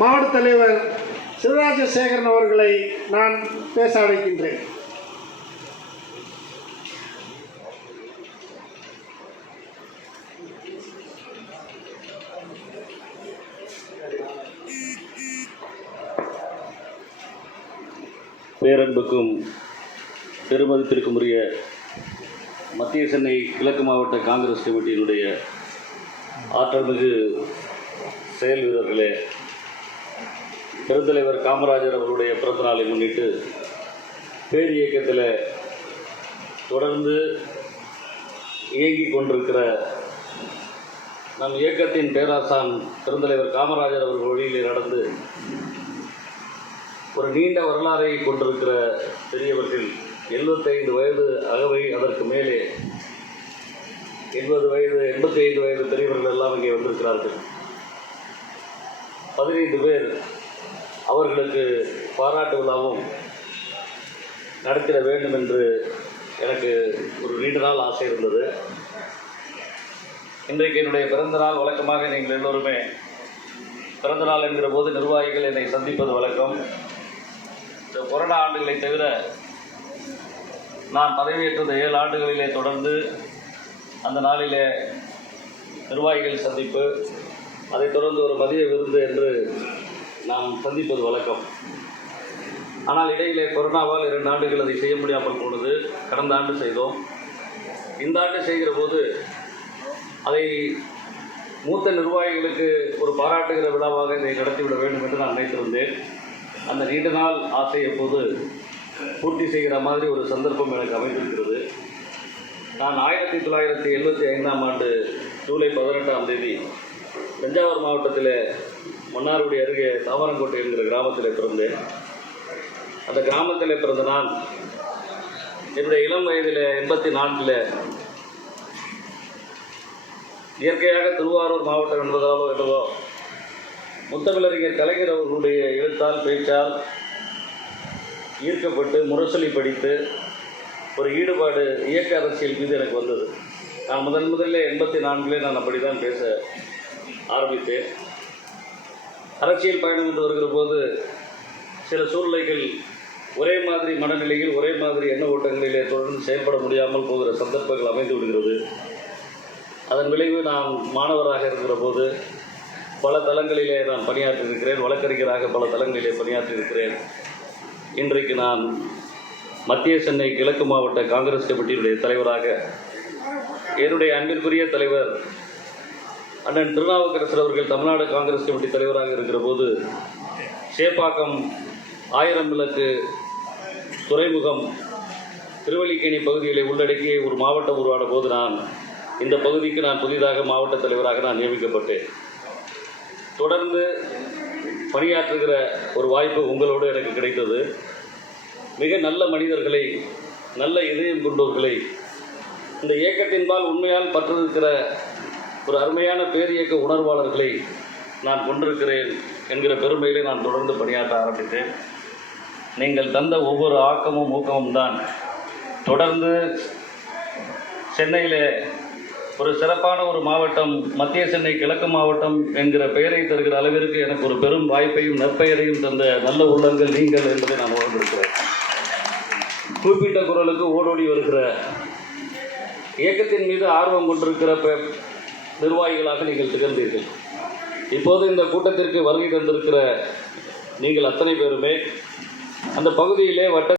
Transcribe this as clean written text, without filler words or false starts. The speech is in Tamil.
மாவட்ட தலைவர் சிவராஜசேகரன் அவர்களை நான் பேச அழைக்கின்றேன். பேரன்புக்கும் பெருமதிப்பிற்கும் உரிய மத்திய சென்னை கிழக்கு மாவட்ட காங்கிரஸ் கமிட்டியினுடைய ஆற்றல்மிகு செயல் வீரர்களே, பெருந்தலைவர் காமராஜர் அவர்களுடைய பிறந்தநாளை முன்னிட்டு பேர் இயக்கத்தில் தொடர்ந்து இயங்கிக் கொண்டிருக்கிற நம் இயக்கத்தின் பேராசான் பெருந்தலைவர் காமராஜர் அவர்கள் வழியிலே நடந்து ஒரு நீண்ட வரலாறை கொண்டிருக்கிற பெரியவர்கள் 75 வயது அகவை, அதற்கு மேலே 80 வயது 85 வயது பெரியவர்கள் எல்லாம் இங்கே வந்திருக்கிறார்கள். 15 பேர் அவர்களுக்கு பாராட்டு விழாவும் நடத்திட வேண்டும் என்று எனக்கு ஒரு நீண்ட நாள் ஆசை இருந்தது. இன்றைக்கு என்னுடைய பிறந்தநாள். வழக்கமாக நீங்கள் எல்லோருமே பிறந்தநாள் என்கிற போது நிர்வாகிகள் என்னை சந்திப்பது வழக்கம். இந்த கொரோனா ஆண்டுகளை தவிர நான் பதவியேற்ற 7 ஆண்டுகளிலே தொடர்ந்து அந்த நாளிலே நிர்வாகிகள் சந்திப்பு, அதைத் தொடர்ந்து ஒரு மதிய விருந்து என்று நாம் சந்திப்பது வழக்கம். ஆனால் இடையிலே கொரோனாவால் 2 ஆண்டுகள் அதை செய்ய முடியாமல் போனது. கடந்த ஆண்டு செய்தோம். இந்த ஆண்டு செய்கிற போது அதை மூத்த நிர்வாகிகளுக்கு ஒரு பாராட்டுகிற விழாவாக இதை நடத்திவிட வேண்டும் என்று நான் நினைத்திருந்தேன். அந்த நீண்ட நாள் ஆசை எப்போது பூர்த்தி செய்கிற மாதிரி ஒரு சந்தர்ப்பம் எனக்கு அமைந்திருக்கிறது. நான் 1975ஆம் ஆண்டு ஜூலை 18ஆம் தேதி தஞ்சாவூர் மாவட்டத்தில் மன்னார்குடி அருகே தாமரங்கோட்டை என்கிற கிராமத்தில் பிறந்தேன். அந்த கிராமத்தில் பிறந்த நான் என்னுடைய இளம் வயதில் 84 இயற்கையாக திருவாரூர் மாவட்டம் என்பதாலோ என்னவோ முத்தமிழறிஞர் கலைஞர் அவர்களுடைய எழுத்தால் பேச்சால் ஈர்க்கப்பட்டு முரசொலி படித்து ஒரு ஈடுபாடு இயக்க அரசியல் மீது எனக்கு வந்தது. நான் முதல்ல 84 நான் அப்படி தான் பேச ஆரம்பித்தேன். அரசியல் பயணம் என்று வருகிற போது சில சூழ்நிலைகள் ஒரே மாதிரி மனநிலையில் ஒரே மாதிரி எண்ண ஓட்டங்களிலே தொடர்ந்து செயல்பட முடியாமல் போகிற சந்தர்ப்பங்கள் அமைந்து விடுகிறது. அதன் விளைவு நான் மாணவராக இருக்கிற போது பல தளங்களிலே நான் பணியாற்றியிருக்கிறேன். வழக்கறிஞராக பல தளங்களிலே பணியாற்றியிருக்கிறேன். இன்றைக்கு நான் மத்திய சென்னை கிழக்கு மாவட்ட காங்கிரஸ் கமிட்டியினுடைய தலைவராக என்னுடைய அன்பிற்குரிய தலைவர் அண்ணன் திருநாவுக்கரசர் அவர்கள் தமிழ்நாடு காங்கிரஸ் கமிட்டி தலைவராக இருக்கிற போது சேப்பாக்கம் 1000 விளக்கு துறைமுகம் திருவல்லிக்கேணி பகுதிகளை உள்ளடக்கிய ஒரு மாவட்டம் உருவான போது இந்த பகுதிக்கு நான் புதிதாக மாவட்ட தலைவராக நான் நியமிக்கப்பட்டேன். தொடர்ந்து பணியாற்றுகிற ஒரு வாய்ப்பு உங்களோடு எனக்கு கிடைத்தது. மிக நல்ல மனிதர்களை, நல்ல இதயம் கொண்டவர்களை, இந்த இயக்கத்தின்பால் உண்மையால் பற்றிருக்கிற ஒரு அருமையான பேரியக்க உணர்வாளர்களை நான் கொண்டிருக்கிறேன் என்கிற பெருமையிலே நான் தொடர்ந்து பணியாற்ற ஆரம்பித்தேன். நீங்கள் தந்த ஒவ்வொரு ஆக்கமும் ஊக்கமும் தான் தொடர்ந்து சென்னையிலே ஒரு சிறப்பான ஒரு மாவட்டம், மத்திய சென்னை கிழக்கு மாவட்டம் என்கிற பெயரை தருகிற அளவிற்கு எனக்கு ஒரு பெரும் வாய்ப்பையும் நற்பெயரையும் தந்த நல்ல உள்ளங்கள் நீங்கள் என்பதை நான் உணர்ந்திருக்கிறேன். குறிப்பிட்ட குரலுக்கு ஓடோடி வருகிற இயக்கத்தின் மீது ஆர்வம் கொண்டிருக்கிற நிர்வாகிகளாக நீங்கள் திகழ்ந்தீர்கள். இப்போது இந்த கூட்டத்திற்கு வருகை தந்திருக்கிற நீங்கள் அத்தனை பேருமே அந்த பகுதியிலே